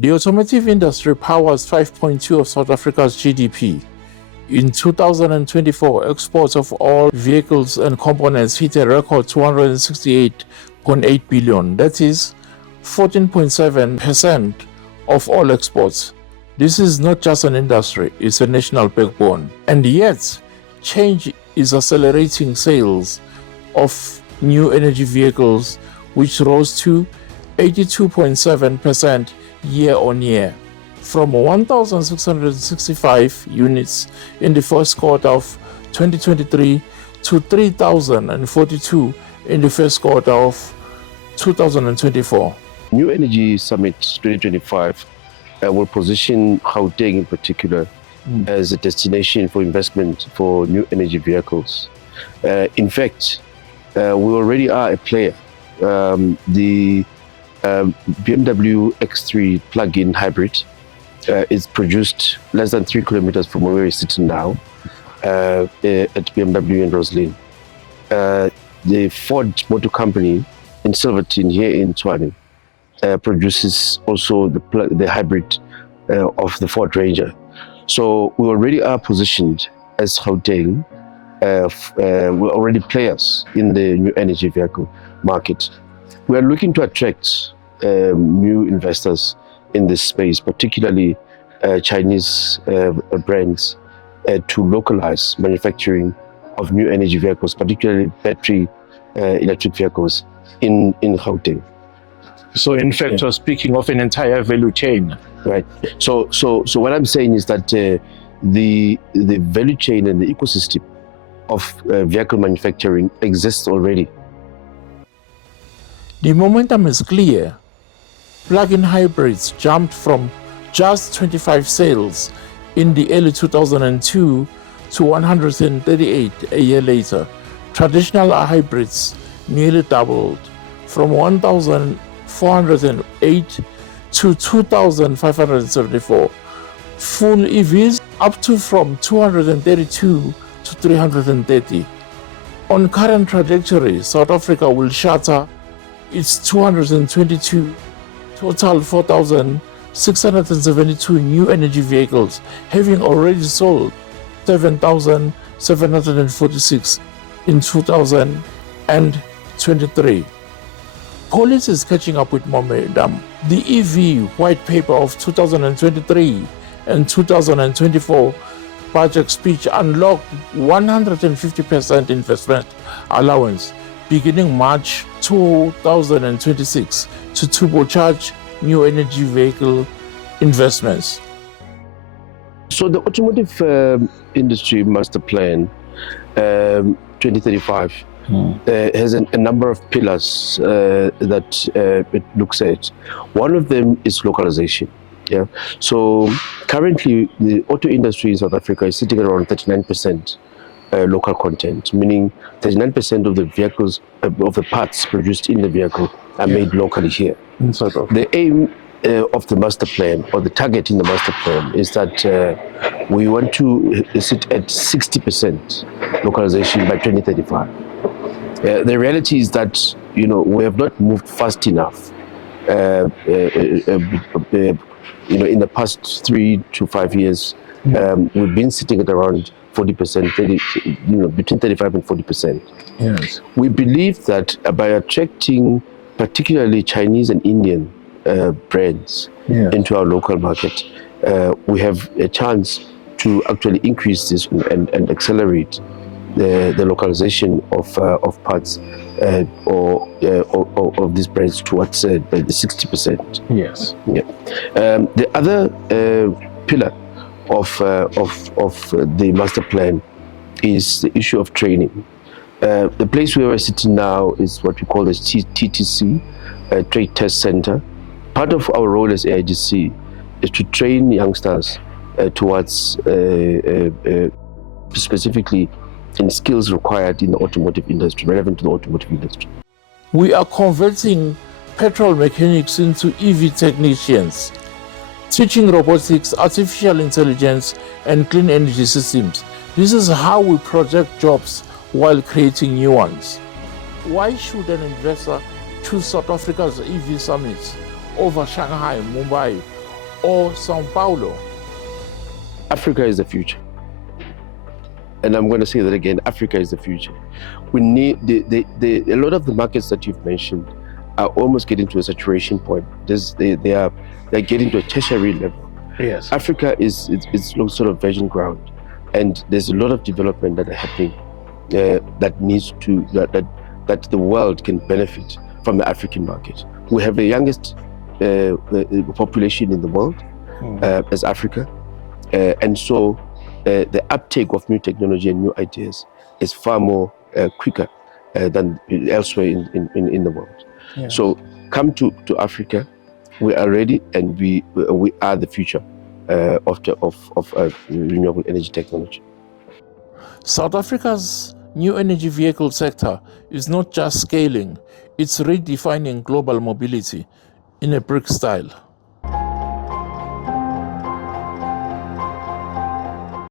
The automotive industry powers 5.2% of South Africa's GDP. In 2024, exports of all vehicles and components hit a record 268.8 billion. That is 14.7% of all exports. This is not just an industry, it's a national backbone. And yet, change is accelerating sales of new energy vehicles, which rose to 82.7% year on year, from 1,665 units in the first quarter of 2023 to 3,042 in the first quarter of 2024. New Energy Summit 2025 will position Gauteng in particular as a destination for investment for new energy vehicles. In fact, we already are a player. The BMW X3 plug-in hybrid is produced less than 3 kilometers from where we're sitting now at BMW in Roslyn. The Ford Motor Company in Silverton here in Tshwane produces also the hybrid of the Ford Ranger. So we already are positioned as Gauteng. We're already players in the new energy vehicle market. We are looking to attract new investors in this space, particularly Chinese brands, to localize manufacturing of new energy vehicles, particularly battery electric vehicles in Gauteng. So in fact, you're speaking of an entire value chain. Right. So what I'm saying is that the value chain and the ecosystem of vehicle manufacturing exists already. The momentum is clear. Plug-in hybrids jumped from just 25 sales in the early 2002 to 138 a year later. Traditional hybrids nearly doubled from 1,408 to 2,574. Full EVs up to from 232 to 330. On current trajectory, South Africa will shatter its 222 total 4,672 new energy vehicles, having already sold 7,746 in 2023. Policy is catching up with momentum. The EV white paper of 2023 and 2024 budget speech unlocked 150% investment allowance beginning March 2026 to turbocharge new energy vehicle investments. So the automotive industry master plan 2035 has a number of pillars that it looks at. One of them is localization. Yeah. So currently, the auto industry in South Africa is sitting at around 39% local content, meaning 39% of the vehicles, of the parts produced in the vehicle are made locally here. The aim of the master plan, or the target in the master plan, is that we want to sit at 60% localization by 2035. The reality is that, you know, we have not moved fast enough. In the past 3 to 5 years, we've been sitting at around 40%, between 35 and 40%. Yes. We believe that by attracting particularly Chinese and Indian brands into our local market, we have a chance to actually increase this and accelerate the localization of parts or of these brands towards the 60%. Yes. Yeah. The other pillar of the master plan is the issue of training. The place where we're sitting now is what we call the TTC, Trade Test Center. Part of our role as AIDC is to train youngsters towards specifically in skills required in the automotive industry, relevant to the automotive industry. We are converting petrol mechanics into EV technicians, teaching robotics, artificial intelligence, and clean energy systems. This is how we project jobs while creating new ones. Why should an investor choose South Africa's EV summits over Shanghai, Mumbai, or Sao Paulo? Africa is the future. And I'm going to say that again, Africa is the future. We need, a lot of the markets that you've mentioned are almost getting to a saturation point. They're getting to a tertiary level. Yes. Africa is sort of virgin ground. And there's a lot of development that are happening that needs to, that the world can benefit from the African market. We have the youngest population in the world as Africa. And so the uptake of new technology and new ideas is far more quicker than elsewhere in the world. Yes. So come to Africa, we are ready, and we are the future of renewable energy technology. South Africa's new energy vehicle sector is not just scaling, it's redefining global mobility in a BRIC style.